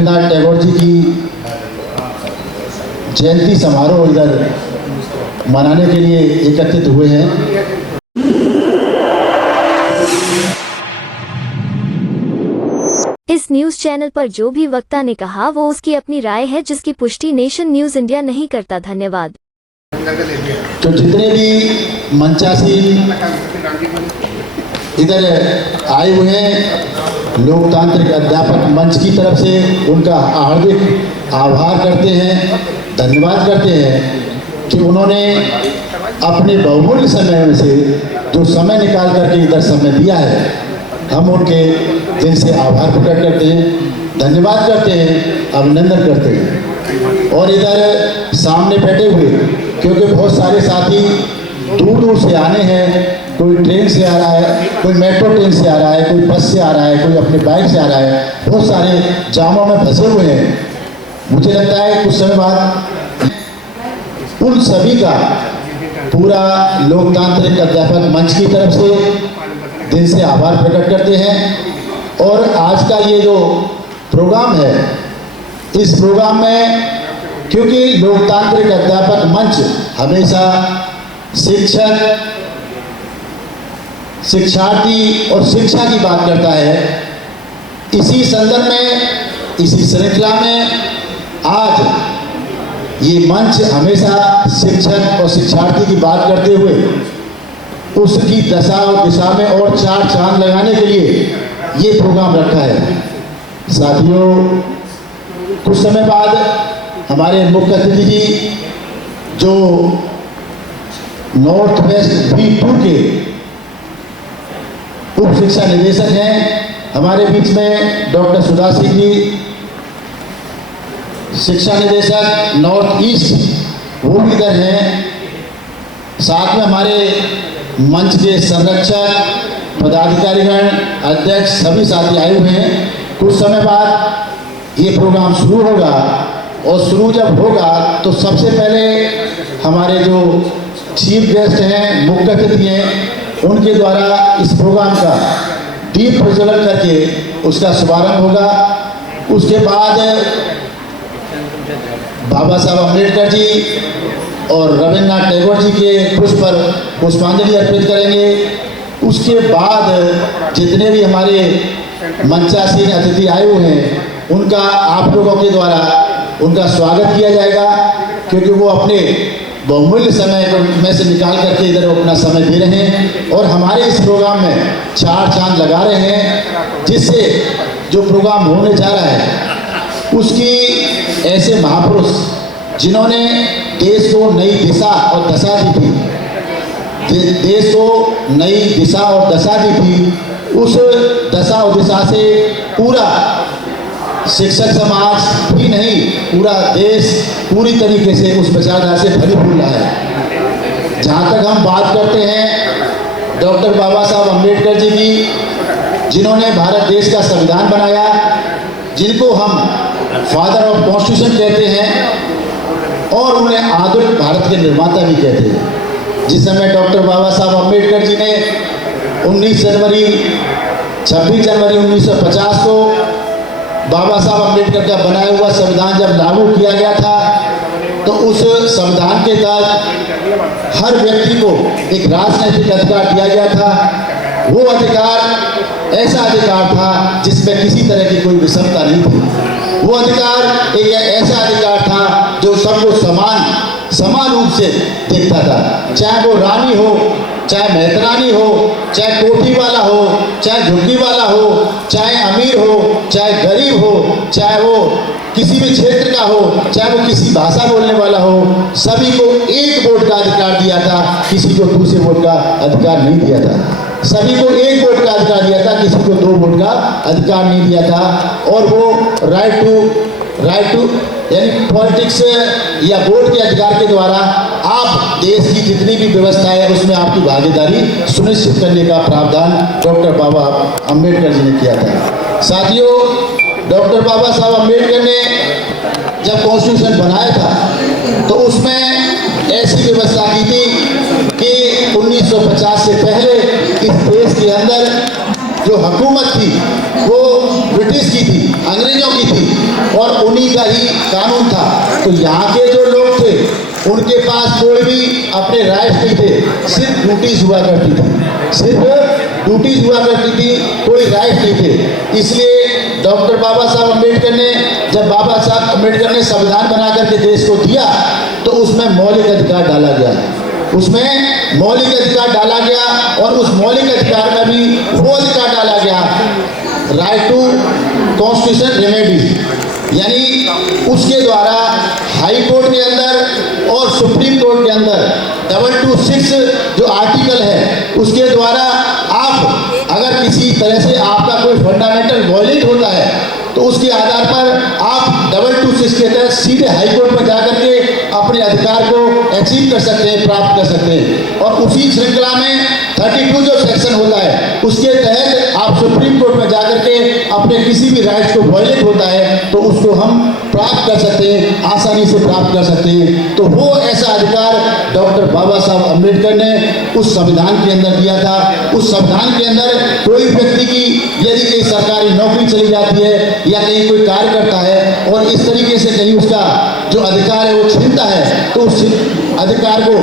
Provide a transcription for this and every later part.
रविन्द्रनाथ टैगोर जी की जयंती समारोह इधर मनाने के लिए एकत्रित हुए हैं। इस न्यूज चैनल पर जो भी वक्ता ने कहा वो उसकी अपनी राय है, जिसकी पुष्टि नेशन न्यूज इंडिया नहीं करता। धन्यवाद। तो जितने भी मंचासीन इधर आए हुए हैं, लोकतांत्रिक अध्यापक मंच की तरफ से उनका हार्दिक आभार करते हैं, धन्यवाद करते हैं कि उन्होंने अपने बहुमूल्य समय में से जो समय निकाल करके इधर समय दिया है, हम उनके दिल से आभार प्रकट करते हैं, धन्यवाद करते हैं, अभिनंदन करते हैं। और इधर सामने बैठे हुए, क्योंकि बहुत सारे साथी दूर दूर से आने हैं, कोई ट्रेन से आ रहा है, कोई मेट्रो ट्रेन से आ रहा है, कोई बस से आ रहा है, कोई अपने बाइक से आ रहा है, बहुत सारे जामों में फंसे हुए हैं। मुझे लगता है कुछ समय बाद उन सभी का पूरा लोकतांत्रिक अध्यापक मंच की तरफ से दिल से आभार प्रकट करते हैं। और आज का ये जो प्रोग्राम है, इस प्रोग्राम में क्योंकि लोकतांत्रिक अध्यापक मंच हमेशा शिक्षक, शिक्षार्थी और शिक्षा की बात करता है, इसी संदर्भ में, इसी श्रृंखला में आज ये मंच हमेशा शिक्षक और शिक्षार्थी की बात करते हुए उसकी दशा और दिशा में और चार चांद लगाने के लिए ये प्रोग्राम रखा है। साथियों, कुछ समय बाद हमारे मुख्य अतिथि जी जो नॉर्थ वेस्ट B2 के उप शिक्षा निदेशक हैं, हमारे बीच में डॉक्टर सुधा सिंह जी, शिक्षा निदेशक नॉर्थ ईस्ट, वो भी इधर हैं। साथ में हमारे मंच के संरक्षक, पदाधिकारीगण, अध्यक्ष, सभी साथी आए हुए हैं। कुछ समय बाद ये प्रोग्राम शुरू होगा और शुरू जब होगा तो सबसे पहले हमारे जो चीफ गेस्ट हैं, मुख्य अतिथि हैं, उनके द्वारा इस प्रोग्राम का दीप प्रज्वलन करके उसका शुभारंभ होगा। उसके बाद बाबा साहब अम्बेडकर जी और रविन्द्रनाथ टैगोर जी के पुष्प पर पुष्पांजलि अर्पित करेंगे। उसके बाद जितने भी हमारे मंचासीन अतिथि आए हुए हैं, उनका आप लोगों के द्वारा उनका स्वागत किया जाएगा, क्योंकि वो अपने बहुमूल्य समय में से निकाल करके इधर अपना समय दे रहे हैं और हमारे इस प्रोग्राम में चार चांद लगा रहे हैं, जिससे जो प्रोग्राम होने जा रहा है उसकी ऐसे महापुरुष जिन्होंने देश को नई दिशा और दशा दी थी, देश को नई दिशा और दशा दी थी, उस दशा और दिशा से पूरा शिक्षक समाज भी नहीं, पूरा देश पूरी तरीके से उस विचारधारा से भरी फूल रहा है। जहाँ तक हम बात करते हैं डॉक्टर बाबा साहब अम्बेडकर जी की, जिन्होंने भारत देश का संविधान बनाया, जिनको हम फादर ऑफ कॉन्स्टिट्यूशन कहते हैं और उन्हें आधुनिक भारत के निर्माता भी कहते हैं। जिस समय डॉक्टर बाबा साहब अम्बेडकर जी ने 26 जनवरी 1950 को बाबा साहब अम्बेडकर का बनाया हुआ संविधान जब लागू किया गया था, तो उस संविधान के तहत हर व्यक्ति को एक राजनैतिक अधिकार दिया गया था। वो अधिकार ऐसा अधिकार था जिसमें किसी तरह की कोई विषमता नहीं थी। वो अधिकार एक ऐसा अधिकार था जो सबको समान रूप से देखता था, चाहे वो रानी हो, चाहे मेहतरानी हो, चाहे कोठी वाला हो, चाहे झुग्गी वाला हो, चाहे अमीर हो, चाहे गरीब हो, चाहे वो किसी भी क्षेत्र का हो, चाहे वो किसी भाषा बोलने वाला हो, सभी को एक वोट का अधिकार दिया था, किसी को दूसरे वोट का अधिकार नहीं दिया था। सभी को एक वोट का अधिकार दिया था, किसी को 2 वोट का अधिकार नहीं दिया था। और वो राइट टू यानी पॉलिटिक्स या वोट के अधिकार के द्वारा आप देश की जितनी भी व्यवस्था है उसमें आपकी भागीदारी सुनिश्चित करने का प्रावधान डॉक्टर बाबा अम्बेडकर जी ने किया था। साथियों, डॉक्टर बाबा साहब अम्बेडकर ने जब कॉन्स्टिट्यूशन बनाया था तो उसमें ऐसी व्यवस्था की थी कि 1950 से पहले इस देश के अंदर जो हुकूमत थी वो ब्रिटिश की थी, अंग्रेजों की थी। और उन्हीं का ही कानून था। तो यहाँ के जो लोग थे उनके पास कोई भी अपने राइट्स नहीं थे, सिर्फ ड्यूटीज हुआ करती थी, सिर्फ ड्यूटीज हुआ करती थी, कोई राइट्स नहीं थे। इसलिए डॉक्टर बाबा साहब अम्बेडकर ने, जब बाबा साहब अम्बेडकर ने संविधान बना करके देश को दिया तो उसमें मौलिक अधिकार डाला गया, उसमें मौलिक अधिकार डाला गया और उस मौलिक अधिकार में भी वो अधिकार डाला गया राइट टू कॉन्स्टिट्यूशन रेमेडीज, यानी उसके द्वारा हाई कोर्ट के अंदर और सुप्रीम कोर्ट के अंदर 226 जो आर्टिकल है उसके द्वारा आप अगर किसी तरह से आपका कोई फंडामेंटल वॉयलेट होता है तो उसके आधार पर आप 226 के तहत सीधे हाई कोर्ट में जाकर के अपने अधिकार को अचीव कर सकते हैं, प्राप्त कर सकते हैं। और उसी श्रृंखला में 32 जो सेक्शन होता है उसके तहत आप सुप्रीम कोर्ट में जाकर के अपने किसी भी राइट्स को वॉयलेट होता है तो उसको हम प्राप्त कर सकते हैं, आसानी से प्राप्त कर सकते हैं। तो वो ऐसा अधिकार डॉक्टर बाबा साहब अम्बेडकर ने उस संविधान के अंदर दिया था। उस संविधान के अंदर कोई व्यक्ति की यदि कहीं सरकारी नौकरी चली जाती है या कहीं कोई कार्य करता है और इस तरीके से कहीं उसका जो अधिकार है वो छीनता है तो उस अधिकार को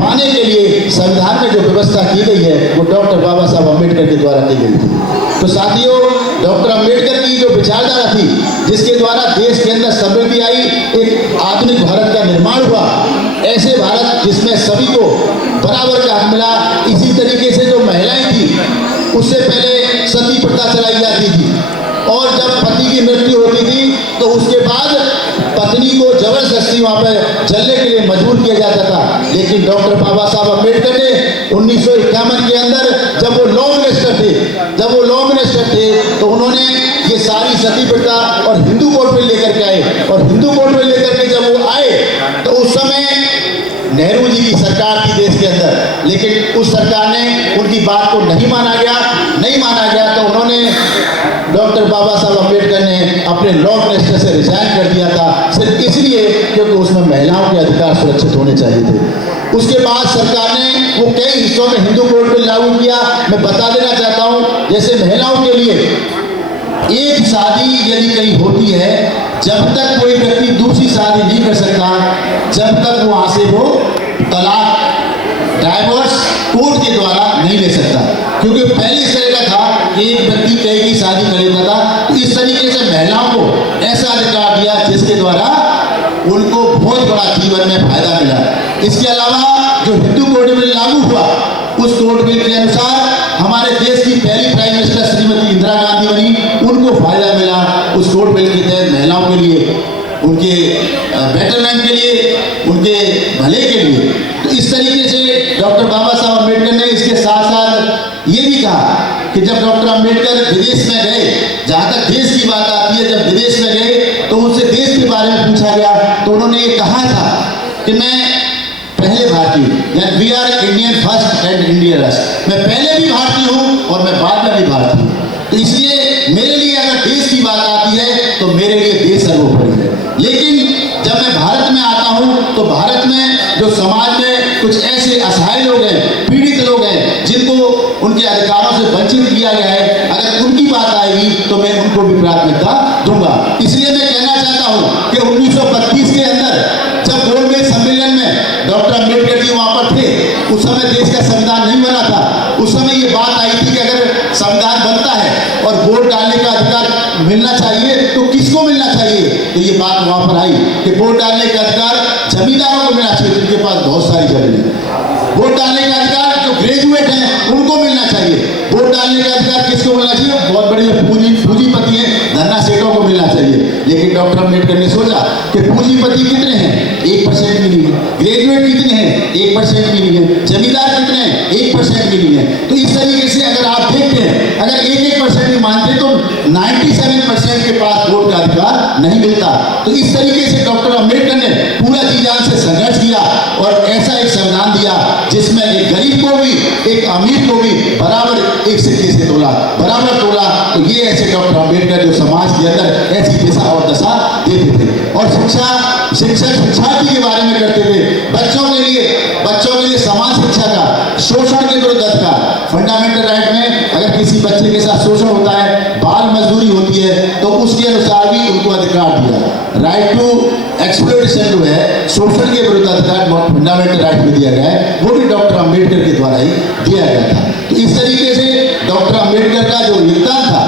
पाने के लिए संविधान में जो व्यवस्था की गई है वो डॉक्टर बाबा साहब अम्बेडकर के द्वारा की गई थी। तो साथियों, डॉक्टर अम्बेडकर की जो विचारधारा थी जिसके द्वारा देश के अंदर समृद्धि आई, एक आधुनिक भारत का निर्माण हुआ, ऐसे भारत जिसमें सभी को बराबर का हक मिला। इसी तरीके से जो महिलाएं थी उससे पहले सती प्रथा चलाई जाती थी और जब पति की मृत्यु होती थी तो उसके बाद पत्नी को जबरदस्ती वहां पर जलने के लिए मजबूर किया जाता था। लेकिन डॉक्टर बाबा साहब अम्बेडकर ने 1951 के अंदर जब वो लॉ मिनिस्टर थे तो उन्होंने ये सारी सती प्रथा और हिंदू कोड में लेकर के आए और हिंदू कोड में लेकर के जब वो आए तो उस समय नेहरू जी की सरकार थी देश के अंदर, लेकिन उस सरकार ने उनकी बात को नहीं माना गया तो उन्होंने डॉक्टर बाबा साहब अम्बेडकर ने अपने लॉ मिनिस्टर से रिजाइन कर दिया था, सिर्फ इसलिए क्योंकि उसमें महिलाओं के अधिकार सुरक्षित होने चाहिए थे। उसके बाद सरकार ने वो कई हिस्सों में हिंदू कोड में लागू किया। मैं बता देना चाहता हूँ, जैसे महिलाओं के लिए एक शादी यदि कहीं होती है, जब तक कोई व्यक्ति दूसरी शादी नहीं कर सकता, जब तक वहां से वो तलाक डाइवोर्स कोर्ट के द्वारा नहीं ले सकता, क्योंकि पहले इस तरह का था कि एक व्यक्ति कई की शादी कर लेता था। तो इस तरीके से महिलाओं को ऐसा अधिकार दिया जिसके द्वारा उनको बहुत बड़ा जीवन में फायदा मिला। इसके अलावा जो हिंदू कोड बिल लागू हुआ उस कोड बिल के अनुसार हमारे देश की पहली प्राइम मिनिस्टर श्रीमती इंदिरा गांधी बनी, उनको फायदा मिला उस कोड बिल के तहत महिलाओं के लिए, उनके बेटरमेंट के लिए, उनके भले के लिए। तो इस तरीके से डॉक्टर बाबा साहब अम्बेडकर ने इसके साथ साथ ये भी कहा कि जब डॉक्टर अम्बेडकर विदेश में गए, जहाँ तक देश की बात आती है, जब विदेश में गए तो उनसे देश के बारे में पूछा गया तो उन्होंने ये कहा था कि मैं पहले भारतीय हूँ, we are Indian first and Indian last, मैं पहले भी भारतीय हूँ और मैं बाद में भी भारतीय हूँ। तो इसलिए मेरे लिए अगर देश की बात आती है तो मेरे लिए देश सर्वोपरि है। लेकिन जब मैं भारत में आता हूँ तो भारत में जो समाज में कुछ ऐसे असहाय लोग हैं, पीड़ित लोग हैं, जिनको उनके अधिकारों से वंचित किया गया है, अगर उनकी बात आएगी तो मैं उनको भी प्राथमिकता दूंगा। इसलिए मैं कहना चाहता हूँ कि 1932 के अंदर जब गोलमेज सम्मेलन में डॉक्टर अम्बेडकर जी वहाँ पर थे, उस समय देश का संविधान नहीं बना था। उस समय ये बात आई थी कि अगर संविधान बनता है और वोट डालने का अधिकार मिलना चाहिए तो किसको मिलना चाहिए, तो ये बात वहाँ पर आई कि वोट डालने का अधिकार जमींदारों को मिलना चाहिए जिनके पास बहुत सारी जमीन है। वोट डालने का अधिकार जो ग्रेजुएट हैं उनको मिलना चाहिए। वोट डालने का अधिकार किसको मिलना चाहिए, बहुत बड़े पूंजीपति हैं, धन्ना सेठों को मिलना चाहिए। लेकिन डॉक्टर अम्बेडकर ने सोचा कि पूंजीपति कितने हैं, 1% भी नहीं है, ग्रेजुएट कितने हैं, 1% भी नहीं है, जमींदार कितने हैं, 1% भी नहीं है। तो इस तरीके से अगर आप देखते हैं, अगर 1% भी मानते तो 97% के पास वोट का अधिकार नहीं मिलता। तो इस तरीके से डॉक्टर अम्बेडकर ने पूरा जी जान से संघर्ष किया और ऐसा एक संविधान दिया जिसमें एक गरीब को भी एक अमीर को भी बराबर एक सिक्के से तोला, बराबर तोला। तो ये ऐसे डॉक्टर अम्बेडकर जो समाज के अंदर ऐसी दिशा और दशा देते थे और शिक्षार्थी के बारे में करते थे। बच्चों के लिए समान शिक्षा का, शोषण के विरुद्ध अधिकार, फंडामेंटल राइट में अगर किसी बच्चे के साथ शोषण होता है, बाल मजदूरी होती है तो उसके अनुसार भी उनको को अधिकार दिया। राइट टू एक्सप्लोइटेशन जो है शोषण के विरुद्ध अधिकार फंडामेंटल राइट में दिया गया है, वो भी डॉक्टर अम्बेडकर के द्वारा ही दिया गया था। तो इस तरीके से डॉक्टर अम्बेडकर का जो योगदान था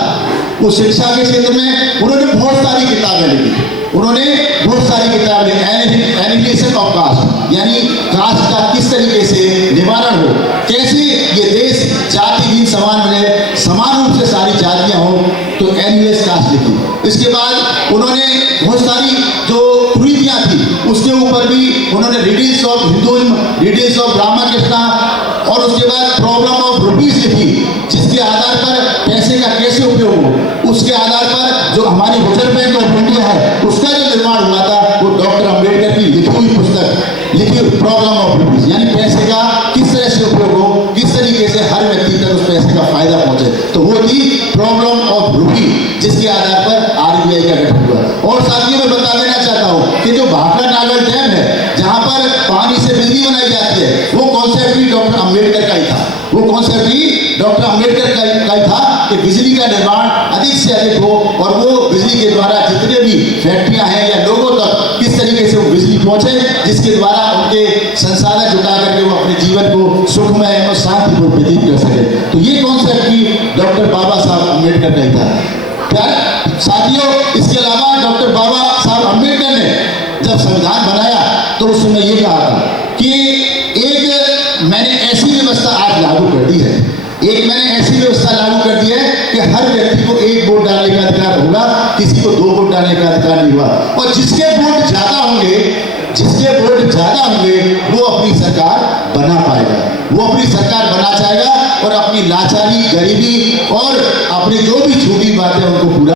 वो शिक्षा के क्षेत्र में, उन्होंने बहुत सारी किताबें लिखी, उन्होंने बहुत सारी किताबें एनिहिलेशन ऑफ कास्ट, यानी कास्ट का किस तरीके से निवारण हो, कैसे ये देश जातिहीन समान बने, समान रूप से सारी जातियां हो, तो एनिहिलेशन कास्ट लिखी। इसके बाद उन्होंने बहुत सारी जो कुरीतियां थी उसके ऊपर भी उन्होंने riddles of Hinduism, riddles of Ramakrishna, और उसके बाद प्रॉब्लम ऑफ रुपीज लिखी, जिसके आधार पर पैसे का कैसे उपयोग हो, उसके आधार पर जो हमारी रिजर्व बैंक ऑफ इंडिया है उसका जो निर्माण हुआ था, वो डॉक्टर अम्बेडकर की लिखी हुई पुस्तक, लिखी हुई प्रॉब्लम ऑफ रुपीज, यानी पैसे का किस तरह से उपयोग हो, किस तरीके से हर व्यक्ति तक उस पैसे का फायदा पहुंचे, तो वो थी प्रॉब्लम ऑफ रुपी, जिसके आधार पर RBI का गठन हुआ। और साथियों मैं बता देना चाहता हूँ कि जो भाखड़ा नागल डैम है, जहाँ पर पानी से बिजली बनाई जाती है, वो कॉन्सेप्ट भी डॉक्टर अम्बेडकर का ही था, वो कॉन्सेप्ट भी डॉक्टर अम्बेडकर का ही था कि बिजली का निर्माण अधिक से अधिक हो, और वो बिजली के द्वारा जितने भी फैक्ट्रियां हैं या लोगों तक किस तरीके से वो बिजली पहुंचे, जिसके द्वारा उनके संसाधन जुटा करके वो अपने जीवन को सुखमय और शांतिपूर्ण व्यतीत कर सके। तो ये कॉन्सेप्ट भी डॉक्टर बाबा साहब अम्बेडकर का ही था। प्यारे साथियों, इसके अलावा डॉक्टर बाबा साहब अम्बेडकर ने जब संविधान बनाया तो उस समय ये कहा था कि एक मैंने ऐसी व्यवस्था आज लागू कर दी है, एक मैंने ऐसी व्यवस्था लागू कर दी है कि हर व्यक्ति को एक वोट डालने का अधिकार होगा, किसी को 2 वोट डालने का अधिकार नहीं हुआ, और जिसके वोट ज्यादा होंगे, जिसके वोट ज्यादा होंगे वो अपनी सरकार बना पाएगा, वो अपनी सरकार बना चाहेगा और अपनी लाचारी, गरीबी और अपनी जो भी छोटी बातें उनको पूरा